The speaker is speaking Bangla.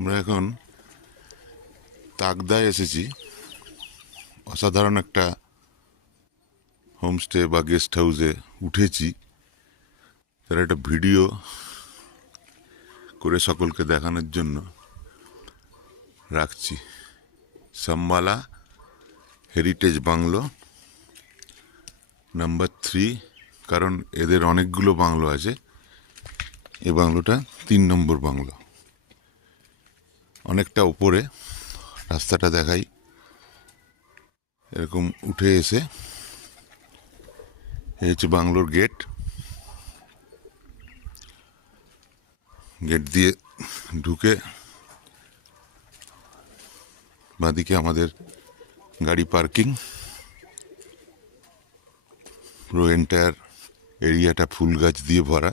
আমরা এখন তাকদায় এসেছি। অসাধারণ একটা হোমস্টে বা গেস্ট হাউসে উঠেছি। তার একটা ভিডিও করে সকলকে দেখানোর জন্য রাখছি। সাম্বালা হেরিটেজ বাংলো নাম্বার 3, কারণ এদের অনেকগুলো বাংলো আছে। এই বাংলোটা 3 নম্বর বাংলো, অনেকটা উপরে। রাস্তাটা দেখাই। এরকম উঠে এসে এই হচ্ছে বাংলোর গেট। গেট দিয়ে ঢুকে বাঁদিকে আমাদের গাড়ি পার্কিং। পুরো এন্টায়ার এরিয়াটা ফুল গাছ দিয়ে ভরা।